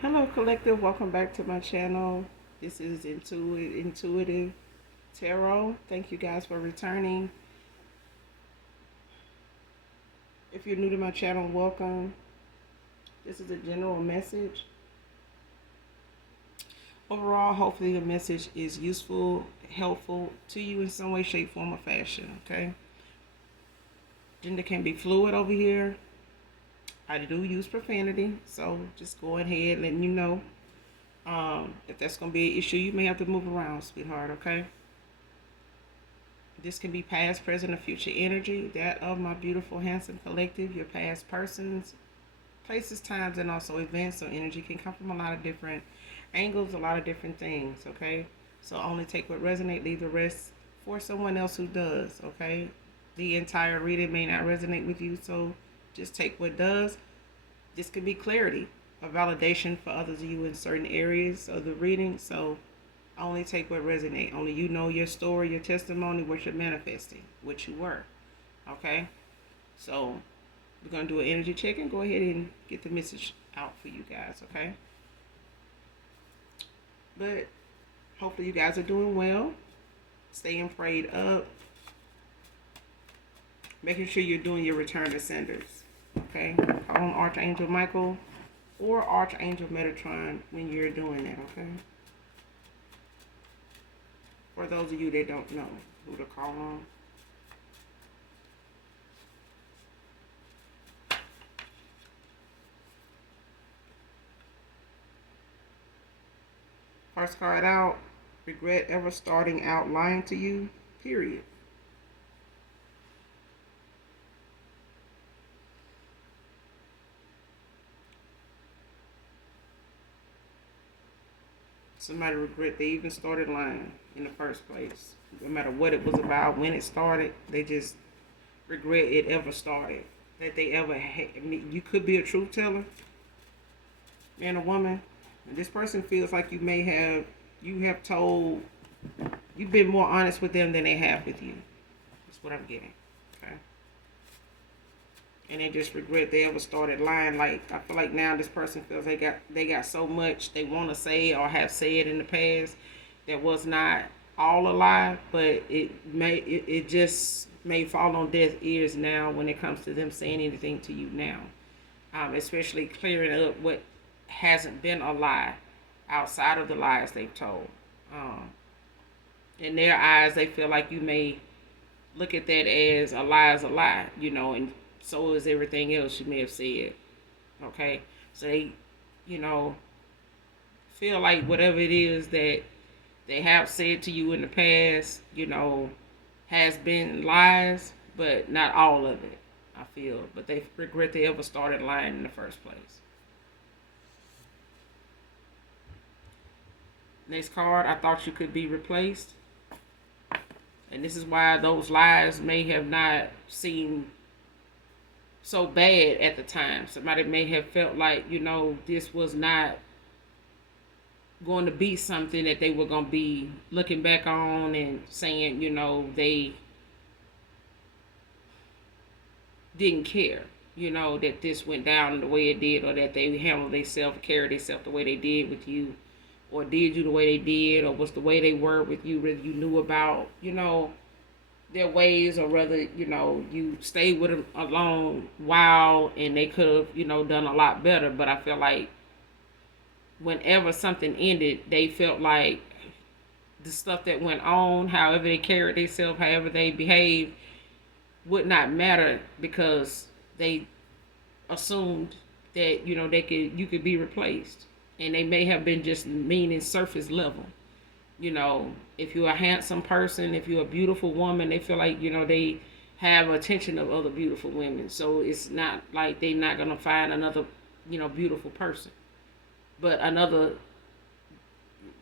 Hello, collective. Welcome back to my channel. This is Intuitive Tarot. Thank you guys for returning. If you're new to my channel, welcome. This is a general message. Overall, hopefully the message is useful, helpful to you in some way, shape, form, or fashion. Okay. Gender can be fluid over here. I do use profanity, so just go ahead letting you know. If that's going to be an issue, you may have to move around, sweetheart, okay? This can be past, present, or future energy. That of my beautiful, handsome collective, your past persons, places, times, and also events. So energy can come from a lot of different angles, a lot of different things, okay? So only take what resonates, leave the rest for someone else who does, okay? The entire reading may not resonate with you, so just take what does. This could be clarity, a validation for others of you in certain areas of the reading. So only take what resonates. Only you know your story, your testimony, what you're manifesting, what you were. Okay? So we're going to do an energy check and go ahead and get the message out for you guys. Okay? But hopefully you guys are doing well. Staying prayed up. Making sure you're doing your return to senders. Okay? Call on Archangel Michael or Archangel Metatron when you're doing that. Okay? For those of you that don't know who to call on. First card out, regret ever starting out lying to you, period. Somebody regret they even started lying in the first place. No matter what it was about, when it started, they just regret it ever started. That they ever had. I mean, you could be a truth teller, man or woman. And this person feels like you have told, you've been more honest with them than they have with you. That's what I'm getting. Okay. And they just regret they ever started lying. Like, I feel like now this person feels they got so much they want to say or have said in the past that was not all a lie, but it just may fall on deaf ears now when it comes to them saying anything to you now. Especially clearing up what hasn't been a lie outside of the lies they've told. Um, in their eyes, they feel like you may look at that as a lie is a lie, and so is everything else you may have said. Okay? So they, you know, feel like whatever it is that they have said to you in the past, has been lies, but not all of it, I feel. But they regret they ever started lying in the first place. Next card, I thought you could be replaced. And this is why those lies may have not seemed so bad at the time. Somebody may have felt like, this was not going to be something that they were going to be looking back on and saying, they didn't care, that this went down the way it did, or that they handled themselves, carried themselves the way they did with you, or did you the way they did, or was the way they were with you, whether you knew about, their ways, or whether, you stayed with them a long while and they could have, done a lot better. But I feel like whenever something ended, they felt like the stuff that went on, however they carried themselves, however they behaved, would not matter, because they assumed that, you could be replaced. And they may have been just meaning surface level. If you're a handsome person, if you're a beautiful woman, they feel like, they have attention of other beautiful women. So it's not like they're not going to find another, beautiful person. But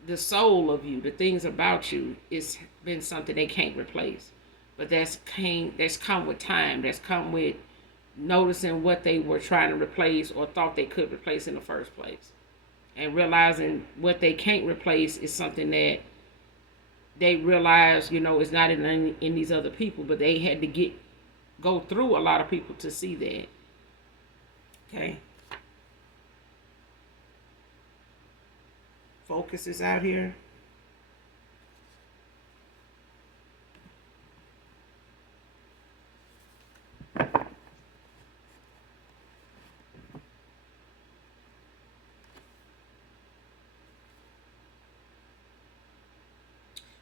the soul of you, the things about you, it's been something they can't replace. But that's come with time. That's come with noticing what they were trying to replace or thought they could replace in the first place. And realizing what they can't replace is something that they realize, is not in these other people, but they had to go through a lot of people to see that. Okay. focus is out here.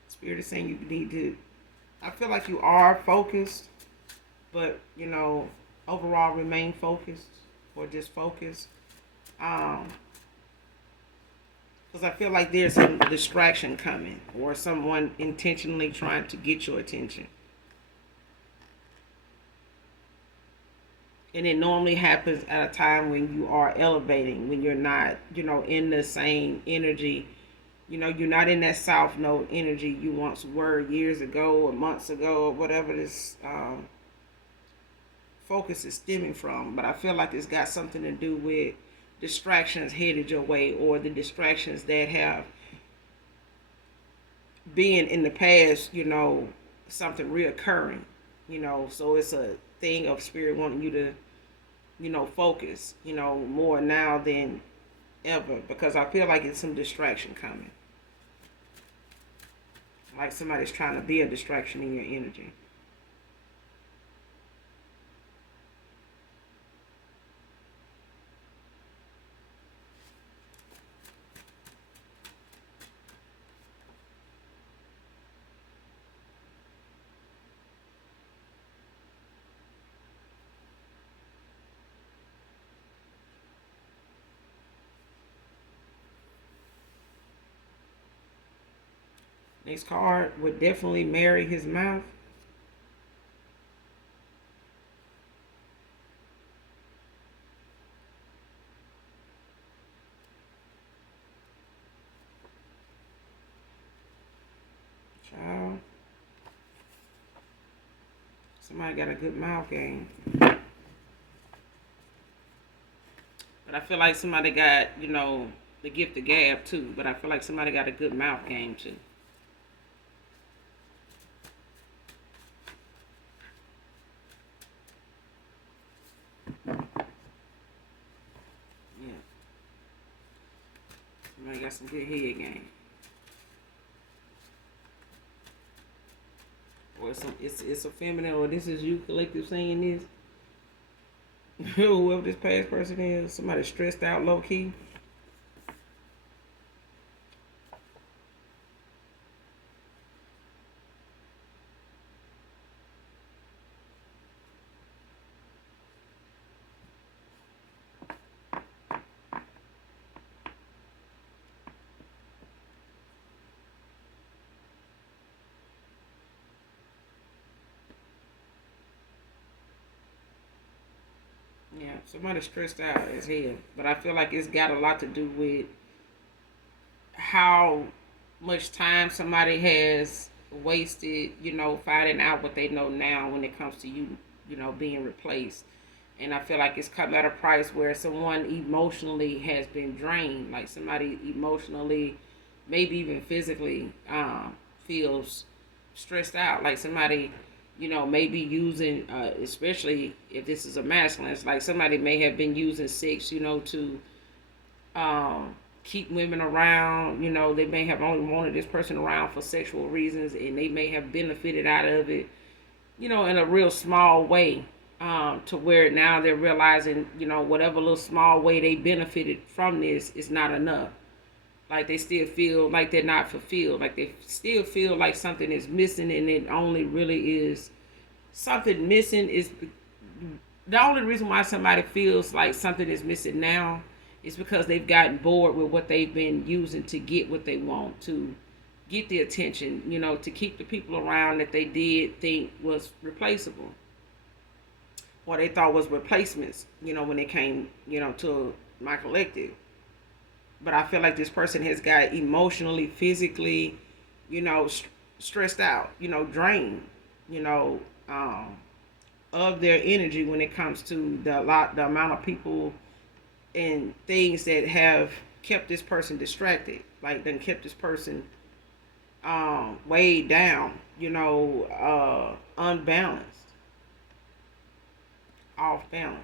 Spirit is saying you need to. I feel like you are focused, but overall remain focused or just focus. Um, because I feel like there's some distraction coming or someone intentionally trying to get your attention. And it normally happens at a time when you are elevating, when you're not, in the same energy. You're not in that south node energy you once were years ago or months ago or whatever this focus is stemming from. But I feel like it's got something to do with distractions headed your way, or the distractions that have been in the past, something reoccurring, so it's a thing of spirit wanting you to, focus, more now than ever, because I feel like it's some distraction coming. Like somebody's trying to be a distraction in your energy. Next card would definitely marry his mouth. Child. Somebody got a good mouth game. But I feel like somebody got, the gift of gab too. But I feel like somebody got a good mouth game too. Yeah. Somebody got some good head game. Or it's a feminine, or this is you collective saying this. Whoever this past person is, somebody stressed out low key. Yeah, somebody stressed out as hell. But I feel like it's got a lot to do with how much time somebody has wasted, finding out what they know now when it comes to you, being replaced. And I feel like it's come at a price where someone emotionally has been drained. Like somebody emotionally, maybe even physically, feels stressed out. Like somebody, maybe using, especially if this is a masculine, it's like somebody may have been using sex, to keep women around. They may have only wanted this person around for sexual reasons, and they may have benefited out of it, in a real small way. To where now they're realizing, whatever little small way they benefited from this is not enough. Like they still feel like they're not fulfilled. Like they still feel like something is missing, and it only really is something missing is the only reason why somebody feels like something is missing now is because they've gotten bored with what they've been using to get what they want, to get the attention, to keep the people around that they did think was replaceable, or they thought was replacements, when they came, to my collective. But I feel like this person has got emotionally, physically, stressed out, drained, you know, um, of their energy when it comes to the amount of people and things that have kept this person distracted, like then kept this person weighed down, unbalanced, off balance.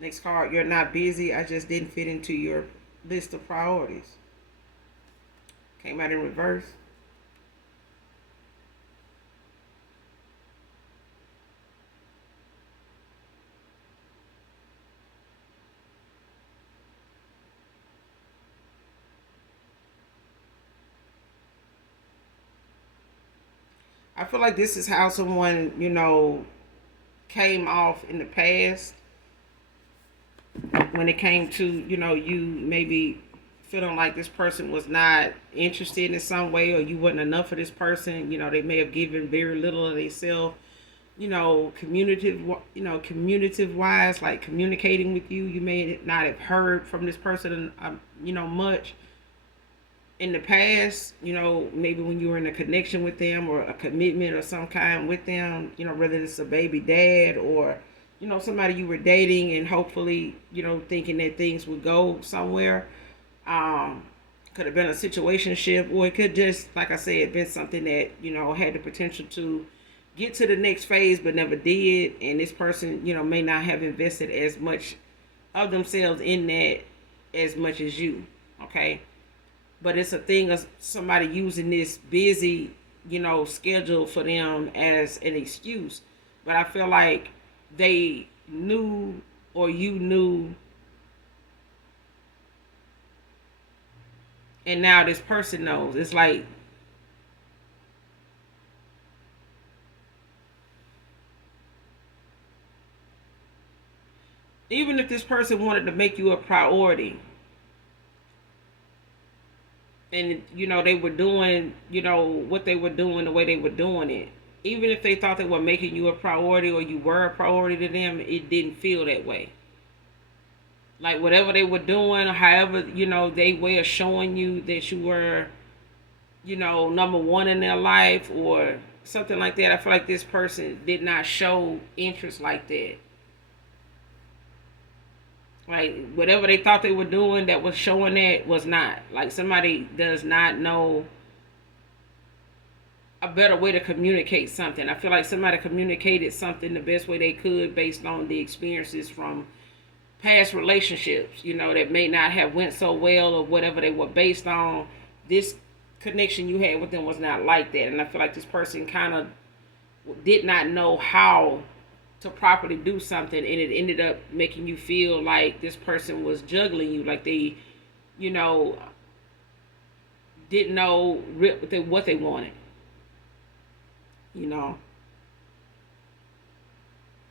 Next card, you're not busy. I just didn't fit into your list of priorities. Came out in reverse. I feel like this is how someone, came off in the past when it came to, you maybe feeling like this person was not interested in some way, or you wasn't enough for this person. They may have given very little of themselves, communicative wise, like communicating with you. You may not have heard from this person, much in the past, maybe when you were in a connection with them or a commitment or some kind with them, whether it's a baby dad or, somebody you were dating and hopefully, thinking that things would go somewhere. Um, could have been a situationship, or it could just, like I said, been something that, had the potential to get to the next phase but never did. And this person, may not have invested as much of themselves in that as much as you. Okay. But it's a thing of somebody using this busy, schedule for them as an excuse. But I feel like they knew, or you knew, and now this person knows. It's like, even if this person wanted to make you a priority, and they were doing, what they were doing the way they were doing it, even if they thought they were making you a priority or you were a priority to them, it didn't feel that way. Like whatever they were doing, however, they way of showing you that you were, number one in their life or something like that. I feel like this person did not show interest like that. Like whatever they thought they were doing that was showing that was not. Like somebody does not know a better way to communicate something. I feel like somebody communicated something the best way they could based on the experiences from past relationships, that may not have went so well or whatever they were based on. This connection you had with them was not like that. And I feel like this person kind of did not know how to properly do something, and it ended up making you feel like this person was juggling you, like they, you know, didn't know what they wanted, you know.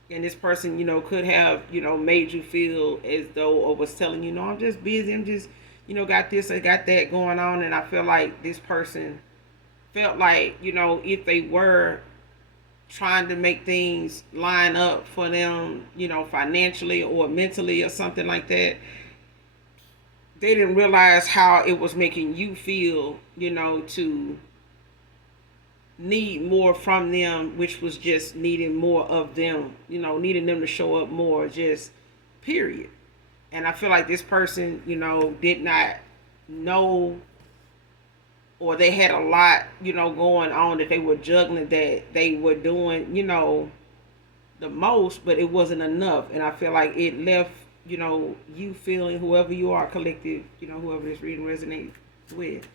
And this person, could have, made you feel as though, or was telling you, no, I'm just busy, I'm just, got this, I got that going on. And I feel like this person felt like, if they were trying to make things line up for them, financially or mentally or something like that, they didn't realize how it was making you feel, to need more from them, which was just needing more of them, needing them to show up more, just period. And I feel like this person, did not know, or they had a lot, going on that they were juggling, that they were doing, the most, but it wasn't enough. And I feel like it left, you feeling, whoever you are, collective, whoever this reading resonates with,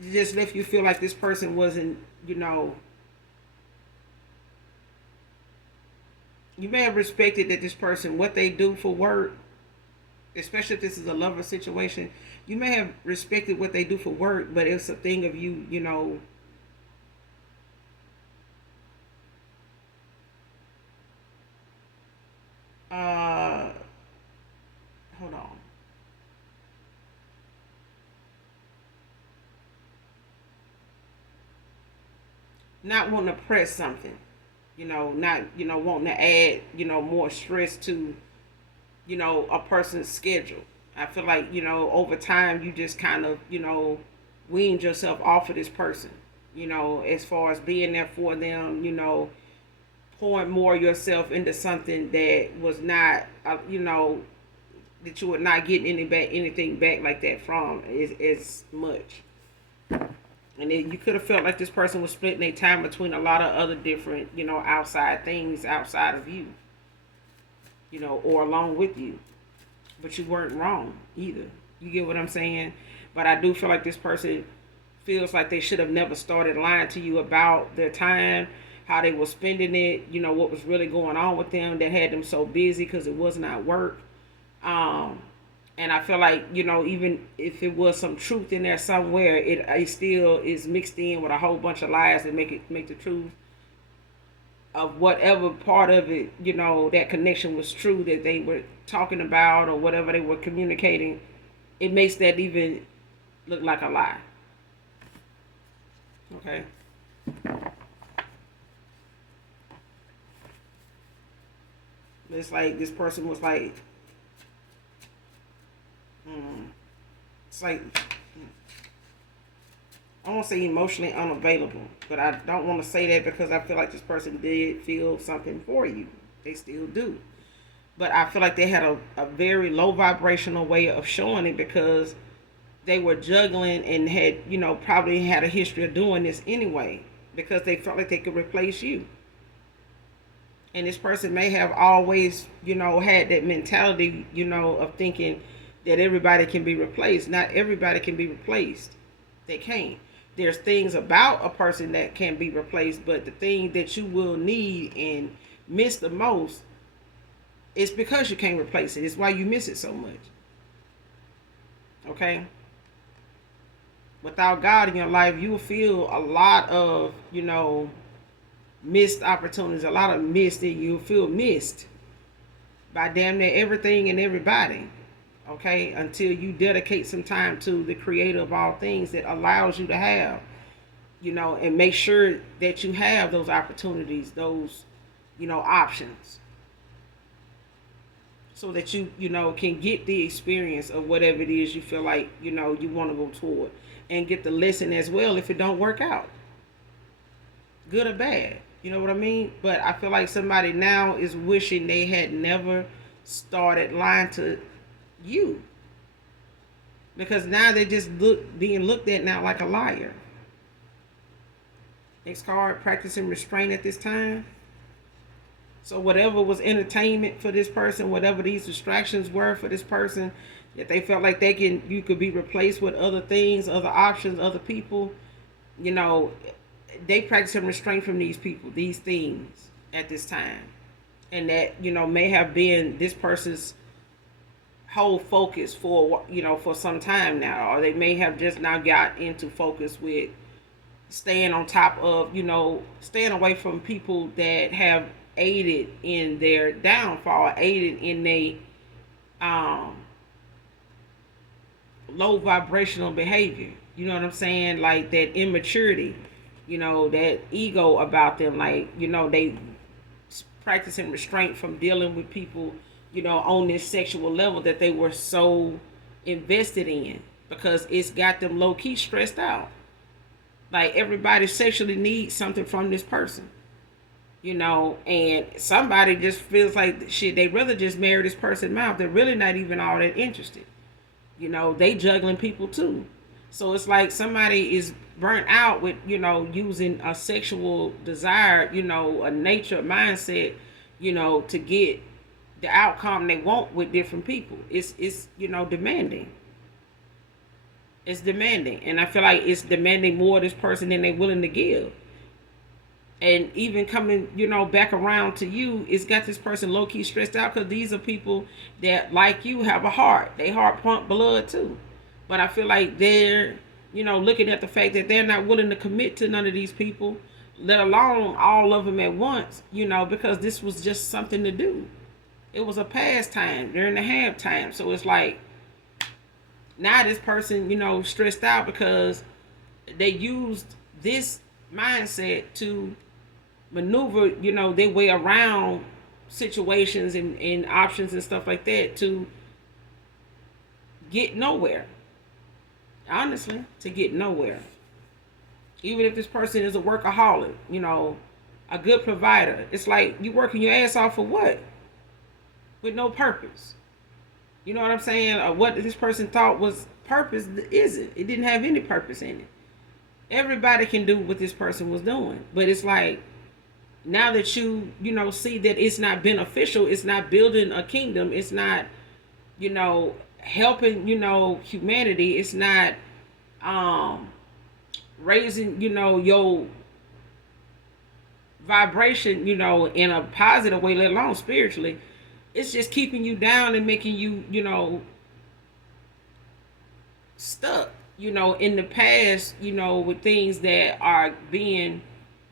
it just left you feel like this person wasn't, you may have respected that this person, what they do for work, especially if this is a lover situation, you may have respected what they do for work, but it's a thing of you, uh, hold on. Not wanting to press something, not, wanting to add, more stress to, a person's schedule. I feel like, over time you just kind of, weaned yourself off of this person, as far as being there for them, pouring more yourself into something that was not, that you were not getting anything back like that from as much. And then you could have felt like this person was splitting their time between a lot of other different, outside things outside of you, or along with you. But you weren't wrong either. You get what I'm saying? But I do feel like this person feels like they should have never started lying to you about their time, how they were spending it, what was really going on with them that had them so busy because it was not work. Um, and I feel like, even if it was some truth in there somewhere, it still is mixed in with a whole bunch of lies that make the truth of whatever part of it, that connection was true that they were talking about or whatever they were communicating. It makes that even look like a lie. Okay. It's like this person was like, it's like, I won't say emotionally unavailable, but I don't want to say that because I feel like this person did feel something for you. They still do. But I feel like they had a very low vibrational way of showing it because they were juggling and had, probably had a history of doing this anyway because they felt like they could replace you. And this person may have always, had that mentality, of thinking that everybody can be replaced. Not everybody can be replaced. They can't. There's things about a person that can be replaced, but the thing that you will need and miss the most is because you can't replace it. It's why you miss it so much. Okay? Without God in your life, you will feel a lot of, missed opportunities, a lot of missed, and you'll feel missed by damn near everything and everybody. Okay, until you dedicate some time to the creator of all things that allows you to have, and make sure that you have those opportunities, those, options, so that you, can get the experience of whatever it is you feel like, you want to go toward, and get the lesson as well if it don't work out, good or bad. You know what I mean? But I feel like somebody now is wishing they had never started lying to you, because now they just being looked at now like a liar. Next card, practicing restraint at this time. So whatever was entertainment for this person, whatever these distractions were for this person, that they felt like you could be replaced with other things, other options, other people, they practicing restraint from these people, these things at this time. And that, may have been this person's whole focus for, for some time now, or they may have just now got into focus with staying on top of, staying away from people that have aided in their downfall, aided in their low vibrational behavior. You know what I'm saying? Like that immaturity, that ego about them. Like, they practicing restraint from dealing with people, on this sexual level that they were so invested in, because it's got them low key stressed out. Like everybody sexually needs something from this person, and somebody just feels like shit, they rather just marry this person mouth. They're really not even all that interested. They juggling people too. So it's like somebody is burnt out with, using a sexual desire, a nature mindset, to get the outcome they want with different people. It's demanding. It's demanding. And I feel like it's demanding more of this person than they're willing to give. And even coming, back around to you, it's got this person low-key stressed out because these are people that, like you, have a heart. They heart pump blood too. But I feel like they're, looking at the fact that they're not willing to commit to none of these people, let alone all of them at once, because this was just something to do. It was a pastime during the halftime. So it's like, now this person, stressed out because they used this mindset to maneuver, their way around situations and options and stuff like that to get nowhere. Honestly, to get nowhere. Even if this person is a workaholic, a good provider, it's like you working your ass off for what? With no purpose. You know what I'm saying? Or what this person thought was purpose isn't. It didn't have any purpose in it. Everybody can do what this person was doing. But it's like, now that you see that it's not beneficial, it's not building a kingdom, it's not, helping, humanity, it's not raising, your vibration, in a positive way, let alone spiritually. It's just keeping you down and making you, stuck, in the past, with things that are being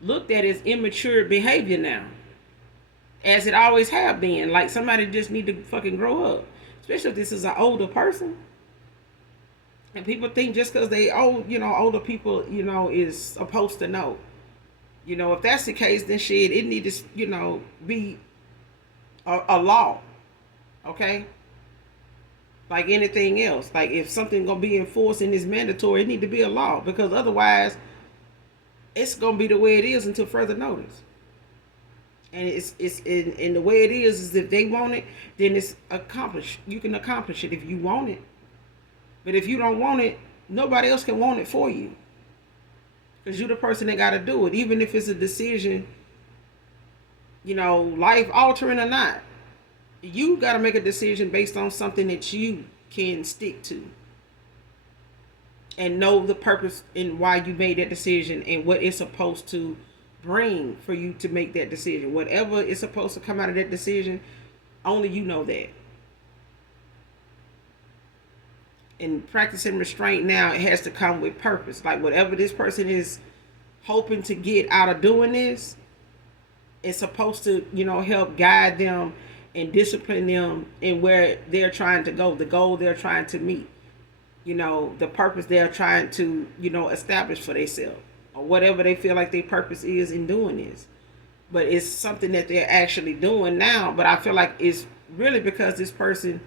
looked at as immature behavior now, as it always have been. Like somebody just need to fucking grow up, especially if this is an older person. And people think just because they old, older people, is supposed to know. If that's the case, then shit, it need to, be a law, okay? Like anything else. Like if something gonna be enforced and is mandatory, it need to be a law because otherwise, it's gonna be the way it is until further notice. And and the way it is if they want it, then it's accomplished. You can accomplish it if you want it. But if you don't want it, nobody else can want it for you. Because you're the person that got to do it. Even if it's a decision, life altering or not. You got to make a decision based on something that you can stick to. And know the purpose and why you made that decision and what it's supposed to bring for you to make that decision. Whatever is supposed to come out of that decision, only you know that. And practicing restraint now, it has to come with purpose. Like whatever this person is hoping to get out of doing this, it's supposed to, help guide them and discipline them in where they're trying to go, the goal they're trying to meet, the purpose they're trying to, establish for themselves, or whatever they feel like their purpose is in doing this. But it's something that they're actually doing now. But I feel like it's really because this person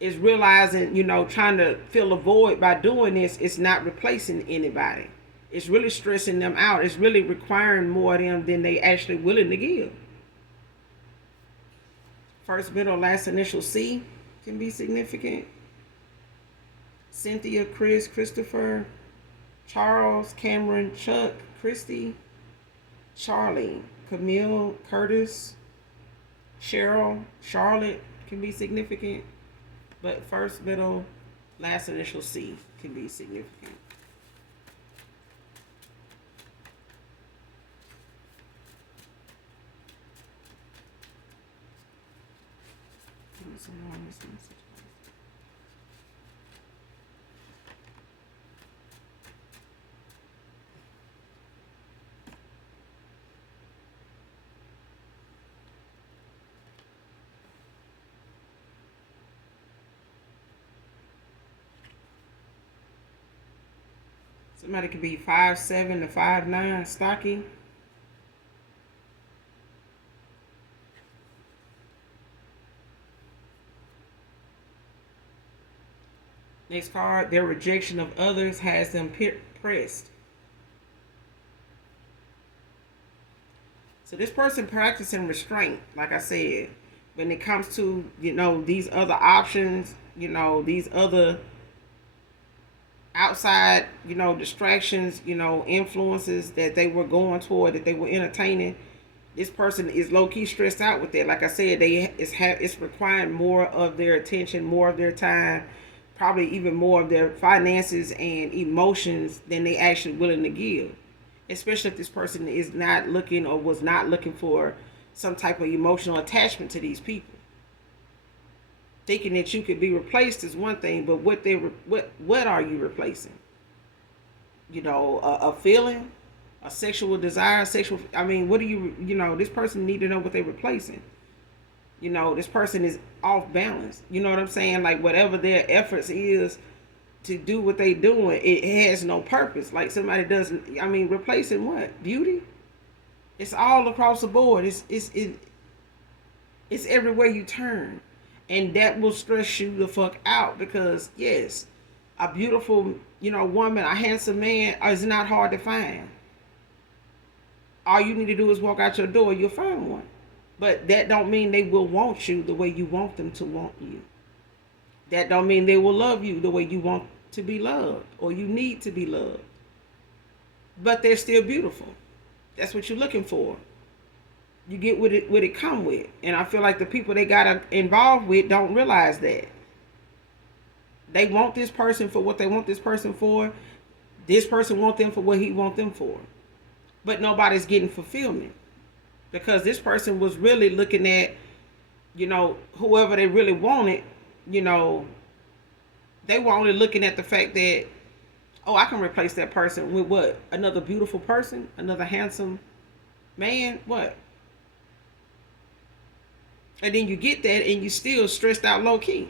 is realizing, trying to fill a void by doing this, it's not replacing anybody. It's really stressing them out. It's really requiring more of them than they actually willing to give. First, middle, last initial C can be significant. Cynthia, Chris, Christopher, Charles, Cameron, Chuck, Christy, Charlie, Camille, Curtis, Cheryl, Charlotte can be significant. But first, middle, last initial C can be significant. Somebody could be 5'7" to 5'9", stocky. Next card, their rejection of others has them pressed. So this person practicing restraint, like I said, when it comes to, these other options, these other outside, distractions, influences that they were going toward, that they were entertaining. This person is low key stressed out with that. Like I said, it's requiring more of their attention, more of their time, probably even more of their finances and emotions than they actually willing to give. Especially if this person is not looking or was not looking for some type of emotional attachment to these people. Thinking that you could be replaced is one thing, but what are you replacing? A feeling, a sexual desire, what do you, this person need to know what they're replacing. This person is off balance. You know what I'm saying? Like whatever their efforts is to do what they doing, it has no purpose. Like somebody doesn't, replacing what? Beauty? It's all across the board. It's everywhere you turn. And that will stress you the fuck out because, yes, a beautiful, woman, a handsome man is not hard to find. All you need to do is walk out your door, you'll find one. But that don't mean they will want you the way you want them to want you. That don't mean they will love you the way you want to be loved or you need to be loved. But they're still beautiful. That's what you're looking for. You get what it come with. And I feel like the people they got involved with don't realize that. They want this person for what they want this person for. this person want them for what he want them for. But nobody's getting fulfillment because this person was really looking at, whoever they really wanted, you know, they were only looking at the fact that, oh, I can replace that person with what? Another beautiful person, another handsome man, what? And then you get that and you still stressed out low key.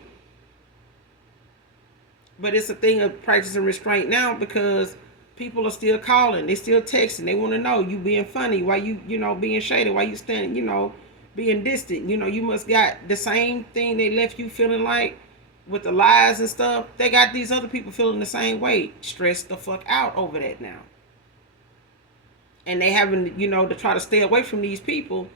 But it's a thing of practicing restraint now because people are still calling, they still texting, they want to know you being funny, why you being shady, why you standing, being distant. You must got the same thing they left you feeling like with the lies and stuff. They got these other people feeling the same way, stressed the fuck out over that now. And they having, to try to stay away from these people,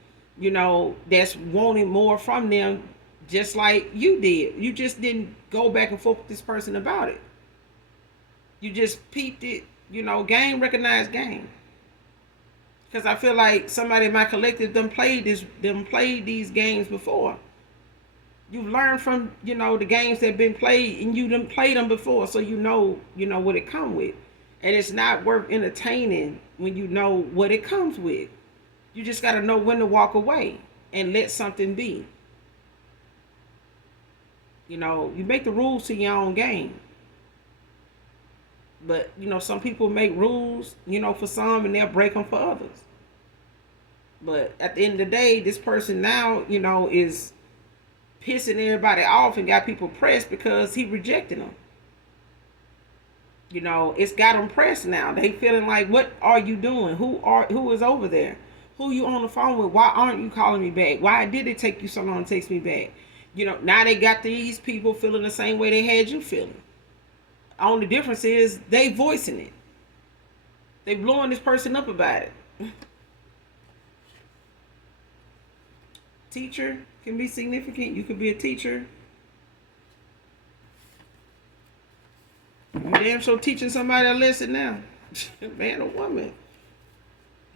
that's wanting more from them, just like you did. You just didn't go back and forth with this person about it. You just peeped it, game recognized game. Because I feel like somebody in my collective done played these games before. You've learned from, the games that have been played, and you done played them before, so you know what it come with. And it's not worth entertaining when you know what it comes with. You just got to know when to walk away and let something be. You make the rules to your own game. But, some people make rules, for some, and they'll break them for others. But at the end of the day, this person now, is pissing everybody off and got people pressed because he rejected them. It's got them pressed now. They feeling like, what are you doing? Who is over there? Who you on the phone with? Why aren't you calling me back? Why did it take you so long to text me back? Now they got these people feeling the same way they had you feeling. Only difference is they voicing it. They blowing this person up about it. Teacher can be significant. You could be a teacher. You damn sure teaching somebody a lesson now. Man or woman.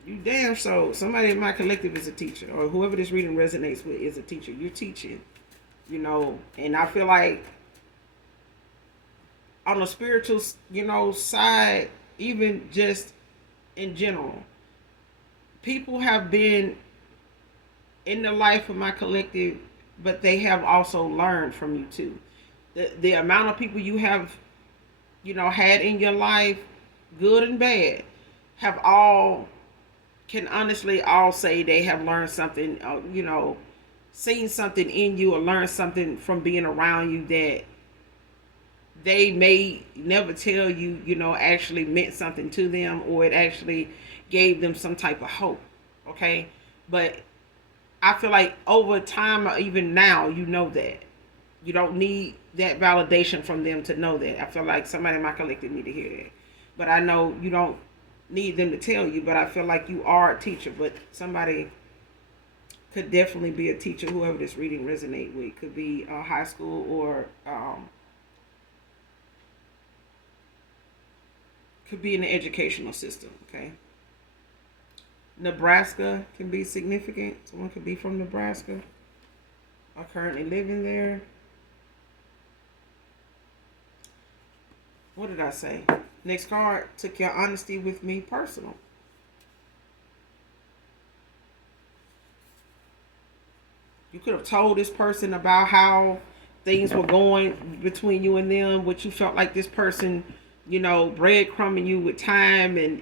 You damn so. Somebody in my collective is a teacher. Or whoever this reading resonates with is a teacher. You're teaching. And I feel like on a spiritual, side, even just in general, people have been in the life of my collective, but they have also learned from you too. The amount of people you have, had in your life, good and bad, can honestly all say they have learned something, seen something in you or learned something from being around you that they may never tell you, actually meant something to them, or it actually gave them some type of hope. Okay. But I feel like over time, or even now, that you don't need that validation from them to know that. I feel like somebody in my collective need to hear that. But I know you don't need them to tell you, but I feel like you are a teacher, but somebody could definitely be a teacher, whoever this reading resonate with. Could be high school or could be in the educational system, okay? Nebraska can be significant. Someone could be from Nebraska or currently living there. What did I say? Next card, took your honesty with me personal. You could have told this person about how things were going between you and them, what you felt like this person, breadcrumbing you with time and,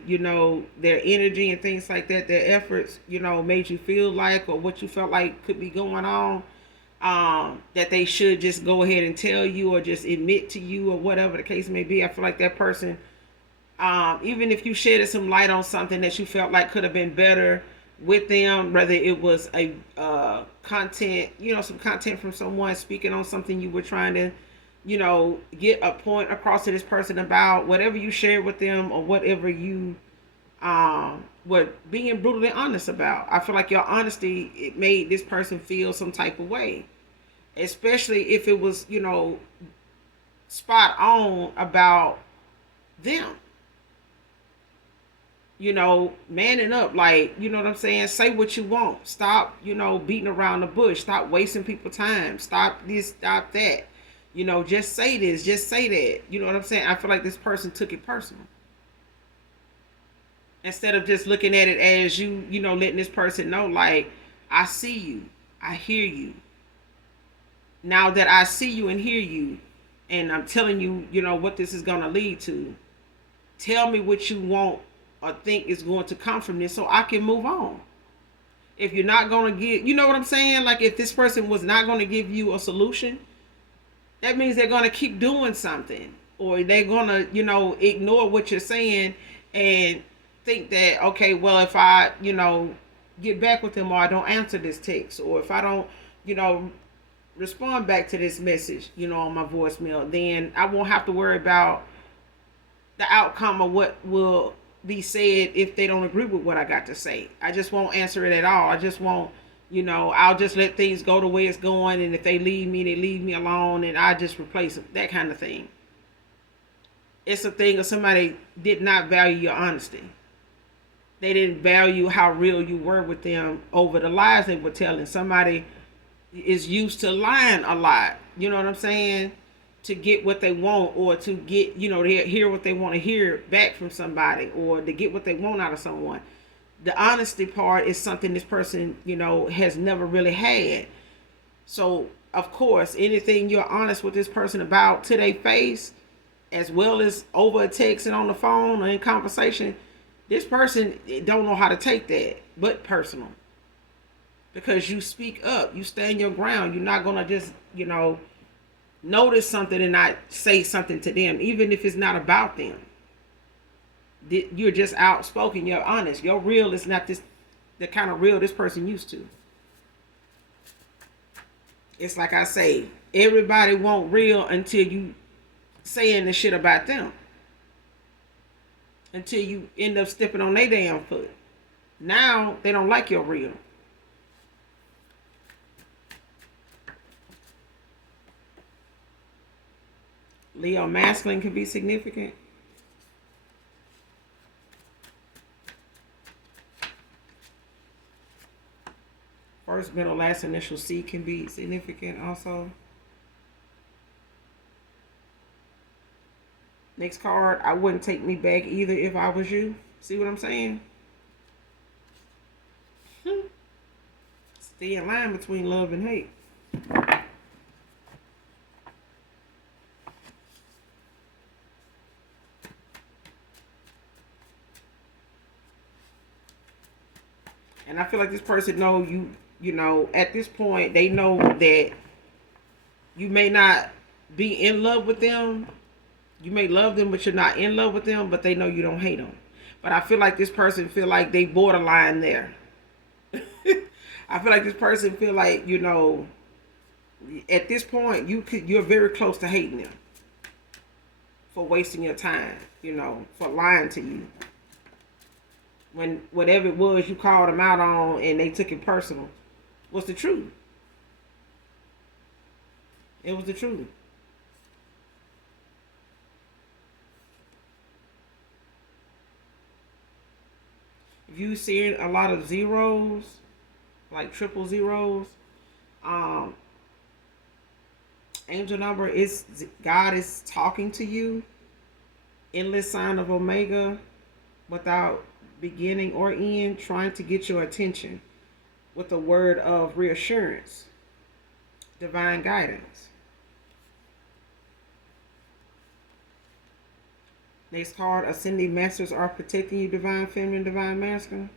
their energy and things like that, their efforts, made you feel like, or what you felt like could be going on, that they should just go ahead and tell you or just admit to you or whatever the case may be. I feel like that person, even if you shedded some light on something that you felt like could have been better with them, whether it was a content, some content from someone speaking on something you were trying to, get a point across to this person about, whatever you shared with them or whatever you were being brutally honest about. I feel like your honesty, it made this person feel some type of way, especially if it was, spot on about them. Manning up, like, what I'm saying? Say what you want. Stop, beating around the bush. Stop wasting people's time. Stop this, stop that. Just say this, just say that. You know what I'm saying? I feel like this person took it personal. Instead of just looking at it as you know, letting this person know, like, I see you, I hear you. Now that I see you and hear you, and I'm telling you, you know, what this is going to lead to, tell me what you want or think is going to come from this so I can move on. If you're not going to give, you know what I'm saying? Like, if this person was not going to give you a solution, that means they're going to keep doing something, or they're going to, you know, ignore what you're saying and think that, okay, well, if I, you know, get back with them, or I don't answer this text, or if I don't, you know, respond back to this message, you know, on my voicemail, then I won't have to worry about the outcome of what will be said if they don't agree with what I got to say. I just won't answer it at all. I just won't, you know, I'll just let things go the way it's going. And if they leave me alone, and I just replace them. That kind of thing. It's a thing of somebody did not value your honesty. They didn't value how real you were with them over the lies they were telling. Somebody is used to lying a lot. You know what I'm saying? To get what they want, or to get, you know, to hear what they want to hear back from somebody, or to get what they want out of someone. The honesty part is something this person, you know, has never really had. So, of course, anything you're honest with this person about to their face, as well as over a text and on the phone or in conversation, this person don't know how to take that, but personal. Because you speak up, you stand your ground. You're not gonna just, you know, notice something and not say something to them, even if it's not about them. You're just outspoken. You're honest. Your real is not this the kind of real this person used to. It's like I say, everybody want real until you saying the shit about them. Until you end up stepping on their damn foot. Now they don't like your real. Leo masculine can be significant. First, middle, last initial C can be significant also. Next card, I wouldn't take me back either if I was you. See what I'm saying? Stay in line between love and hate. And I feel like this person know you, you know, at this point, they know that you may not be in love with them. You may love them, but you're not in love with them, but they know you don't hate them. But I feel like this person feel like they borderline there. I feel like this person feel like, you know, at this point, you're very close to hating them for wasting your time, you know, for lying to you. When whatever it was you called them out on and they took it personal was the truth. It was the truth. If you see a lot of zeros, like triple zeros, um, angel number is God is talking to you. Endless sign of Omega, without beginning or end, trying to get your attention with a word of reassurance, divine guidance. Next card, ascending masters are protecting you, divine feminine, divine masculine.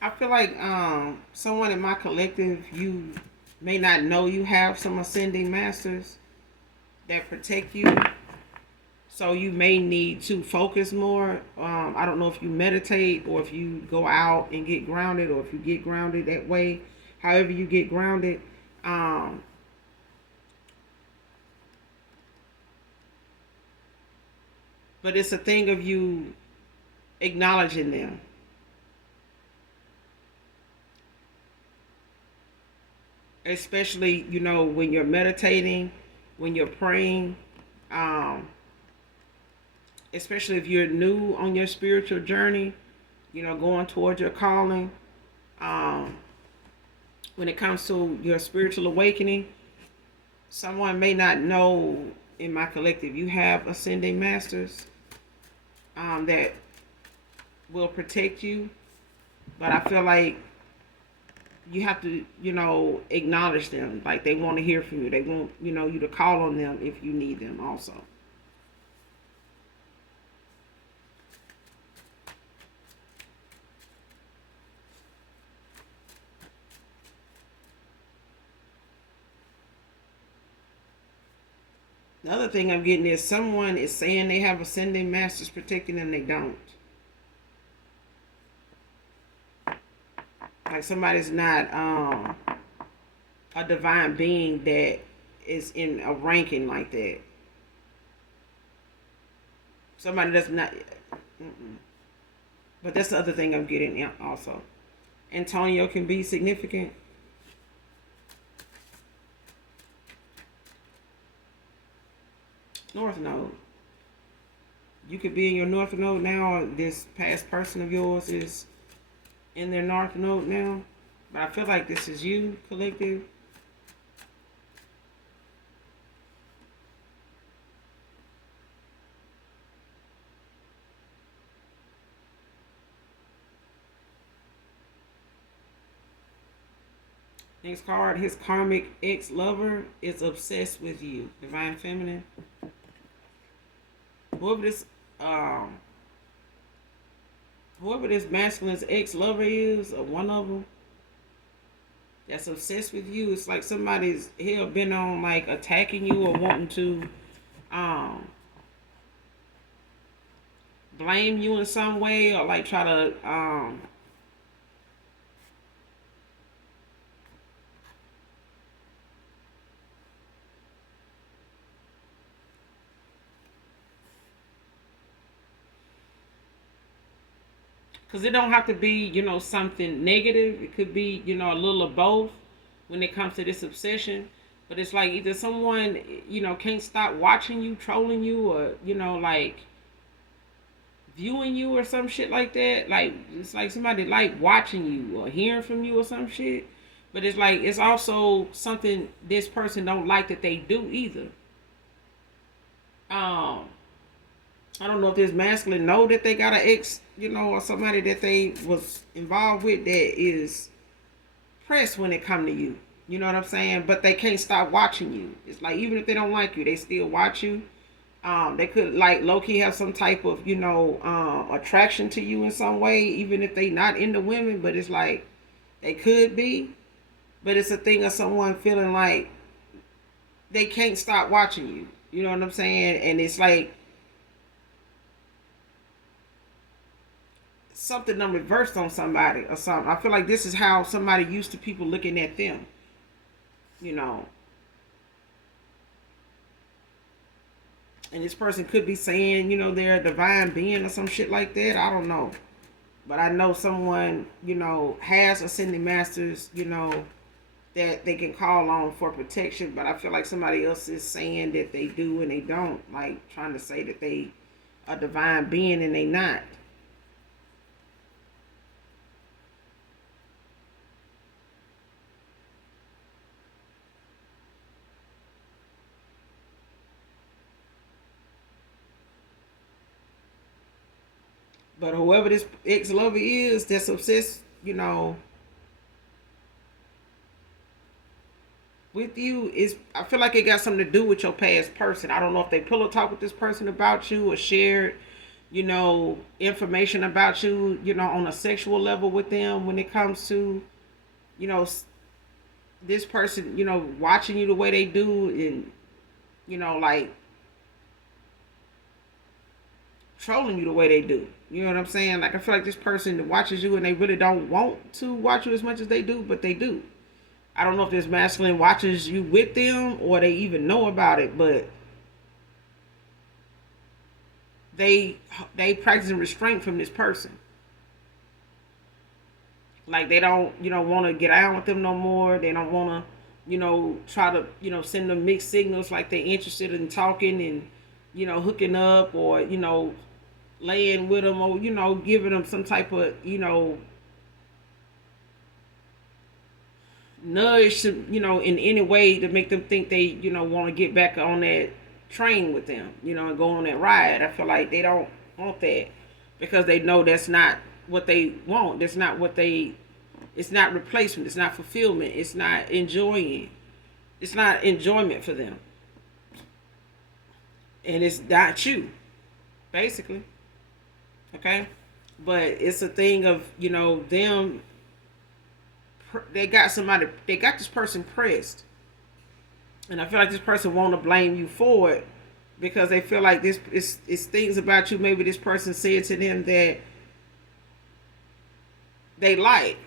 I feel like someone in my collective, you may not know you have some ascending masters that protect you. So you may need to focus more. I don't know if you meditate or if you go out and get grounded or if you get grounded that way. However you get grounded. Um, but it's a thing of you acknowledging them. Especially, when you're meditating, when you're praying, um, especially if you're new on your spiritual journey, going towards your calling. Um, when it comes to your spiritual awakening, someone may not know in my collective you have ascending masters that will protect you, but I feel like you have to, acknowledge them. Like they want to hear from you. They want, you to call on them if you need them also. The other thing I'm getting is someone is saying they have ascending masters protecting them, they don't. Like somebody's not a divine being that is in a ranking like that. Somebody that's not. Mm-mm. But that's the other thing I'm getting also. Antonio can be significant. North Node. You could be in your North Node now, or this past person of yours is in their North Node now. But I feel like this is you, collective. Next card, his karmic ex-lover is obsessed with you. Divine Feminine. Whoever this um whoever this masculine's ex-lover is, or one of them, that's obsessed with you. It's like somebody's hell been on like attacking you or wanting to um blame you in some way or like try to because it don't have to be, something negative. It could be, a little of both when it comes to this obsession. But it's like either someone, can't stop watching you, trolling you, or, like viewing you or some shit like that. Like, it's like somebody like watching you or hearing from you or some shit. But it's like, it's also something this person don't like that they do either. Um, I don't know if this masculine know that they got an ex, or somebody that they was involved with that is pressed when it come to you. You know what I'm saying? But they can't stop watching you. It's like even if they don't like you, they still watch you. They could like low key have some type of attraction to you in some way, even if they not into women. But it's like they could be. But it's a thing of someone feeling like they can't stop watching you. You know what I'm saying? And it's like something done reversed on somebody or something. I feel like this is how somebody used to people looking at them. You know. And this person could be saying, they're a divine being or some shit like that. I don't know. But I know someone, has ascending masters, that they can call on for protection. But I feel like somebody else is saying that they do and they don't. Like trying to say that they a divine being and they not. But whoever this ex lover is that's obsessed, with you is, I feel like it got something to do with your past person. I don't know if they pillow talk with this person about you or shared, information about you, on a sexual level with them when it comes to, you know, this person, watching you the way they do, and, like trolling you the way they do. You know what I'm saying? Like, I feel like this person watches you and they really don't want to watch you as much as they do, but they do. I don't know if this masculine watches you with them or they even know about it, but they practicing restraint from this person. Like, they don't, want to get out with them no more. They don't want to, try to, send them mixed signals like they interested in talking and, hooking up, or, laying with them, or, giving them some type of, nudge to, in any way to make them think they, want to get back on that train with them, and go on that ride. I feel like they don't want that because they know that's not what they want. That's not what they, it's not replacement. It's not fulfillment. It's not enjoying. It's not enjoyment for them. And it's not you, basically. Okay? But it's a thing of, them, they got this person pressed. And I feel like this person want to blame you for it because they feel like this is things about you. Maybe this person said to them that they like,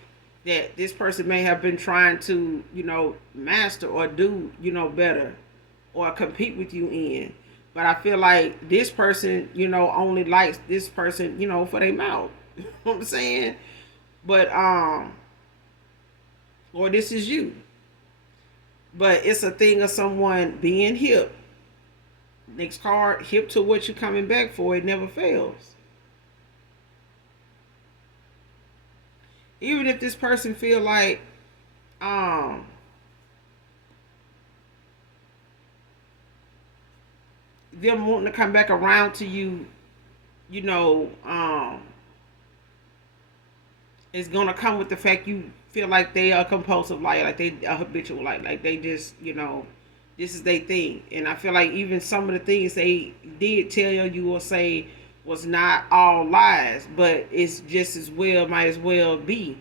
that this person may have been trying to, master or do, better or compete with you in. But I feel like this person, only likes this person, for their mouth. You know what I'm saying? But, or this is you. But it's a thing of someone being hip. Next card, hip to what you're coming back for. It never fails. Even if this person feel like them wanting to come back around to you, you know, is gonna come with the fact you feel like they are compulsive liar, like they are habitual, like they just, this is their thing. And I feel like even some of the things they did tell you or say was not all lies, but it's just as well, might as well be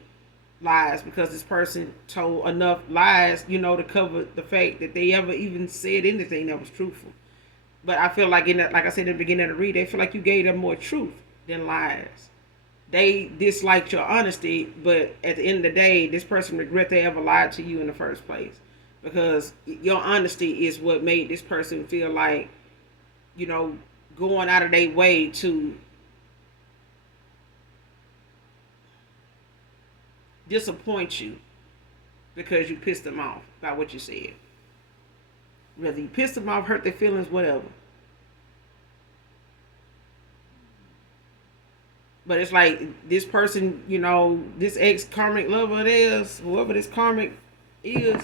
lies, because this person told enough lies, to cover the fact that they ever even said anything that was truthful. But I feel like like I said in the beginning of the read, they feel like you gave them more truth than lies. They disliked your honesty, but at the end of the day, this person regret they ever lied to you in the first place, because your honesty is what made this person feel like, going out of their way to disappoint you because you pissed them off by what you said. Whether you pissed them off, hurt their feelings, whatever. But it's like this person, this ex karmic lover of theirs, whoever this karmic is,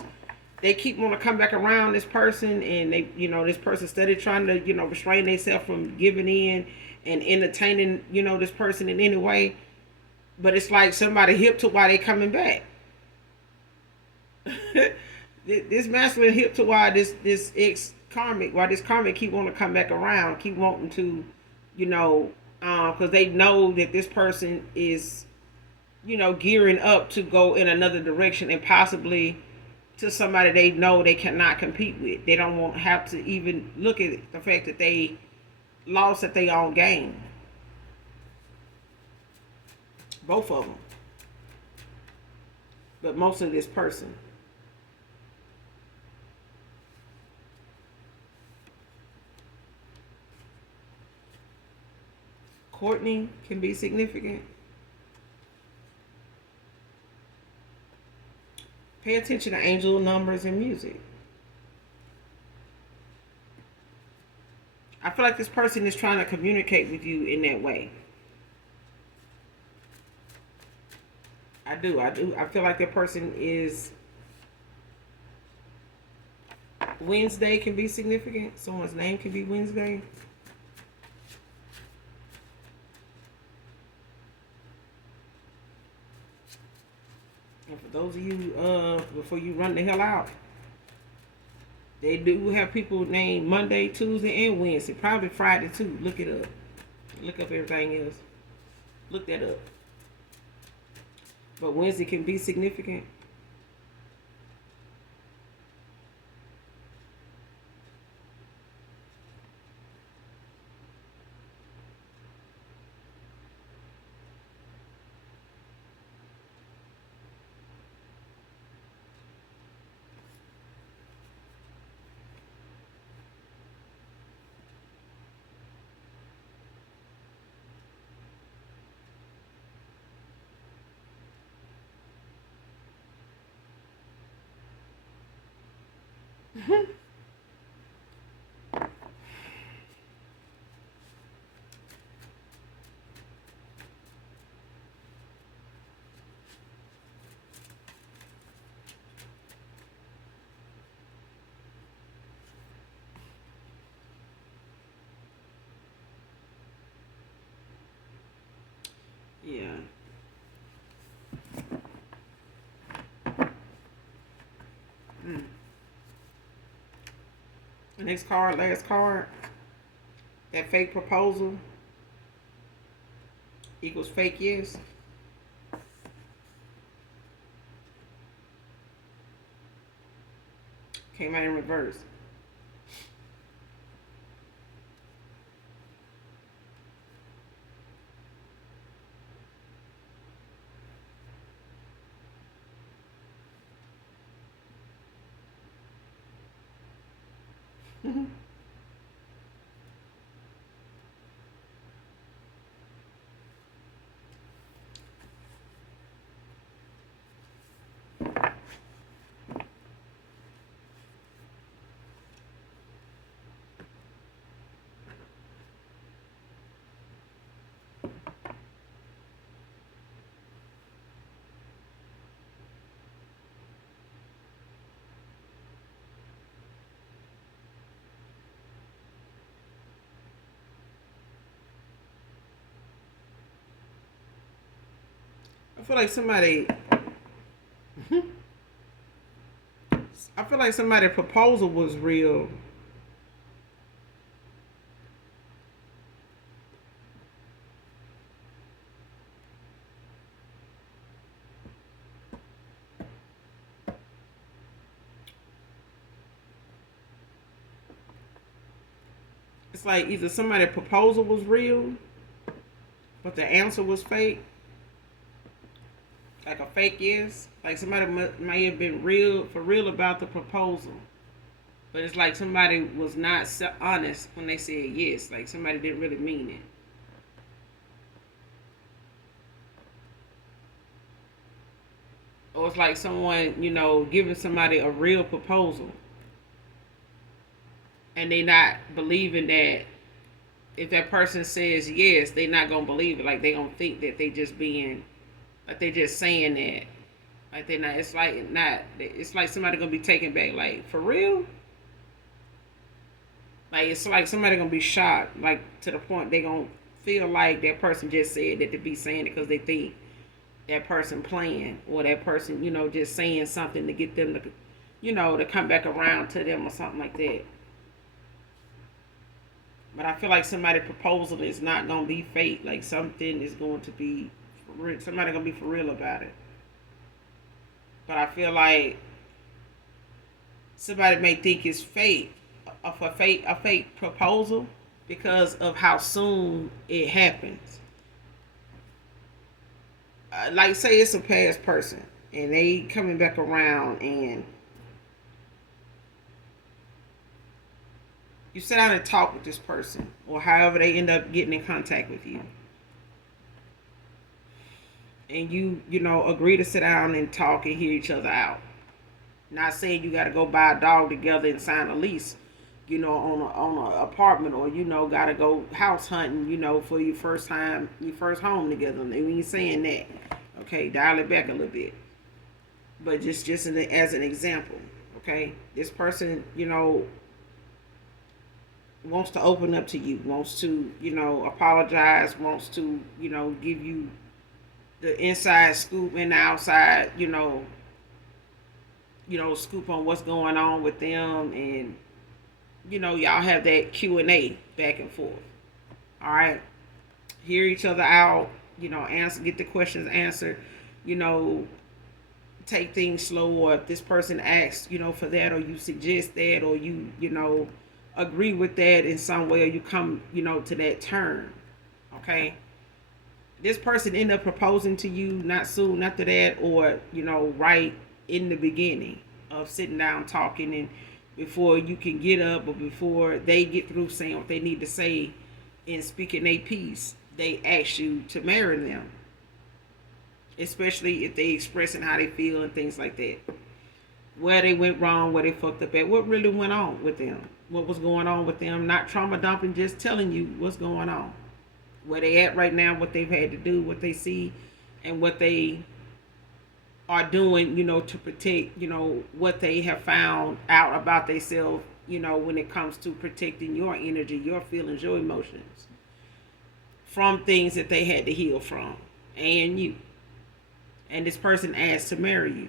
they keep want to come back around this person, and they, this person steady trying to, restrain themselves from giving in and entertaining, this person in any way. But it's like somebody hip to why they coming back. This masculine hip to why this ex karmic, why this karmic keep wanting to come back around, keep wanting to, because they know that this person is, gearing up to go in another direction, and possibly to somebody they know they cannot compete with. They don't want to have to even look at the fact that they lost at their own game. Both of them. But mostly this person. Courtney can be significant. Pay attention to angel numbers and music. I feel like this person is trying to communicate with you in that way. I do. I feel like that person is... Wednesday can be significant. Someone's name can be Wednesday. And for those of you, before you run the hell out, they do have people named Monday, Tuesday, and Wednesday. Probably Friday too. Look it up. Look up everything else. Look that up. But Wednesday can be significant. Yeah. Mm. The next card, last card. That fake proposal equals fake yes. Came out in reverse. I feel like somebody. I feel like somebody's proposal was real. It's like either somebody's proposal was real, but the answer was fake. Like a fake yes. Like somebody may have been real for real about the proposal, but it's like somebody was not honest when they said yes. Like somebody didn't really mean it. Or it's like someone, giving somebody a real proposal and they not believing that if that person says yes, they not gonna believe it. Like they gonna think that they just being, like they just saying that. Like they not. It's like not. It's like somebody gonna be taken back. Like for real. Like it's like somebody gonna be shocked. Like to the point they gonna feel like that person just said that to be saying it because they think that person playing or that person, just saying something to get them to, to come back around to them or something like that. But I feel like somebody's proposal is not gonna be fake. Like something is going to be, somebody gonna be for real about it. But I feel like somebody may think it's fake, a fake proposal because of how soon it happens. Like say it's a past person and they coming back around and you sit down and talk with this person or however they end up getting in contact with you and you agree to sit down and talk and hear each other out. Not saying you got to go buy a dog together and sign a lease, on a apartment, or got to go house hunting, for your first time, your first home together. We ain't saying that. Okay, dial it back a little bit. But just as an example, okay, this person, wants to open up to you, wants to, apologize, wants to, give you the inside scoop and the outside, scoop on what's going on with them, and y'all have that Q&A back and forth. All right. hear each other out, answer, get the questions answered, you know, take things slow, or if this person asks, for that, or you suggest that, or you agree with that in some way, or you come, to that term. Okay. This person end up proposing to you not soon after that, or, right in the beginning of sitting down talking, and before you can get up, or before they get through saying what they need to say and speaking a piece, they ask you to marry them, especially if they expressing how they feel and things like that. Where they went wrong, where they fucked up at, what really went on with them, what was going on with them. Not trauma dumping, just telling you what's going on, where they at right now, what they've had to do, what they see, and what they are doing, to protect, what they have found out about themselves, when it comes to protecting your energy, your feelings, your emotions from things that they had to heal from, and you. And this person asked to marry you.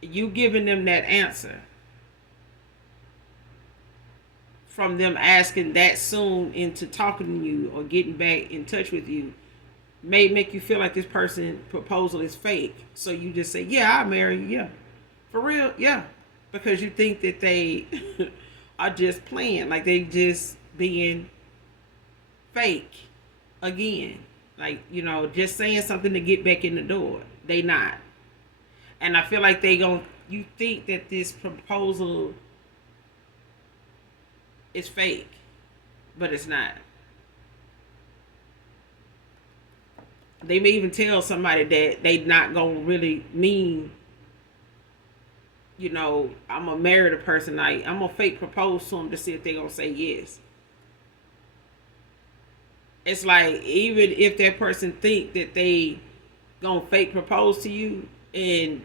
You giving them that answer from them asking that soon into talking to you or getting back in touch with you may make you feel like this person proposal is fake. So you just say, yeah, I'll marry you. Yeah. For real? Yeah. Because you think that they are just playing, like they just being fake again. Like, just saying something to get back in the door. They not. And I feel like you think that this proposal is fake, but it's not. They may even tell somebody that they not gonna really mean, I'm gonna marry the person. I'm gonna fake propose to them to see if they gonna say yes. It's like, even if that person think that they gonna fake propose to you, and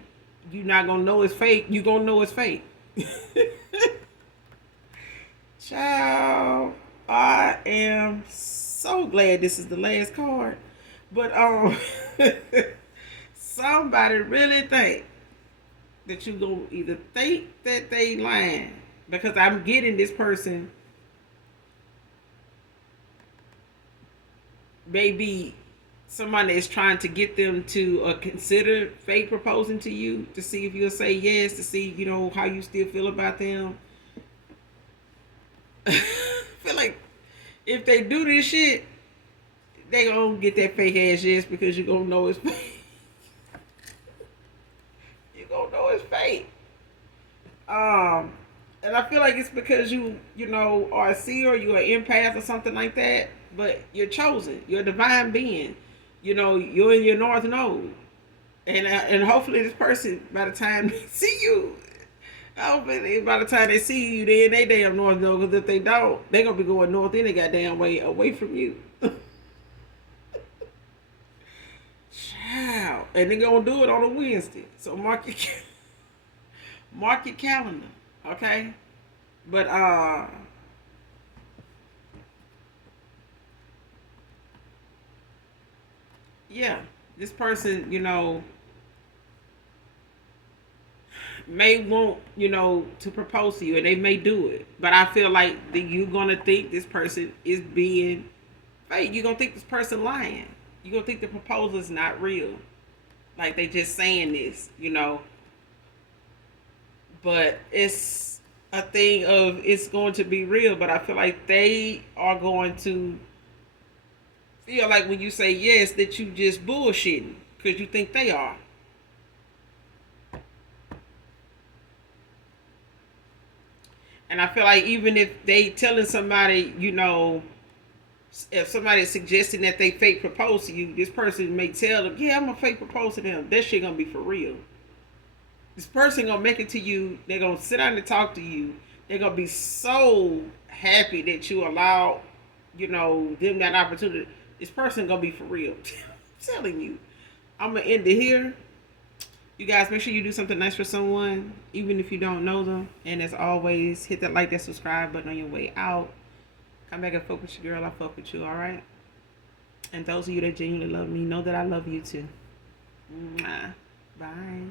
you not gonna know it's fake, you gonna know it's fake. Child, I am so glad this is the last card. But somebody really think that you gonna either think that they lying, because I'm getting this person maybe somebody is trying to get them to consider fake proposing to you, to see if you'll say yes, to see how you still feel about them. Feel like if they do this shit, they gonna get that fake ass yes, because you gonna know it's fake. You gonna know it's fake. And I feel like it's because are a seer, you're an empath or something like that. But you're chosen. You're a divine being. You're in your north node, and hopefully this person, by the time they see you, hopefully by the time they see you, they in they damn north node. Because if they don't, they gonna be going north in the goddamn way away from you. Child, and they gonna do it on a Wednesday. So mark your calendar, okay? But yeah, this person, may want, to propose to you, and they may do it. But I feel like that you're gonna think this person is being fake. You're gonna think this person lying. You're gonna think the proposal is not real. Like they just saying this. But it's a thing of it's going to be real. But I feel like they are going to feel like when you say yes that you just bullshitting because you think they are. And I feel like even if they telling somebody, if somebody is suggesting that they fake propose to you, this person may tell them, yeah, I'm gonna fake propose to them. That shit gonna be for real. This person gonna make it to you. They're gonna sit down and talk to you. They're gonna be so happy that you allow, them that opportunity. This person gonna be for real. I'm telling you. I'm gonna end it here. You guys, make sure you do something nice for someone, even if you don't know them. And as always, hit that like, that subscribe button on your way out. Come back and fuck with your girl. I fuck with you, all right? And those of you that genuinely love me, know that I love you too. Mwah. Bye.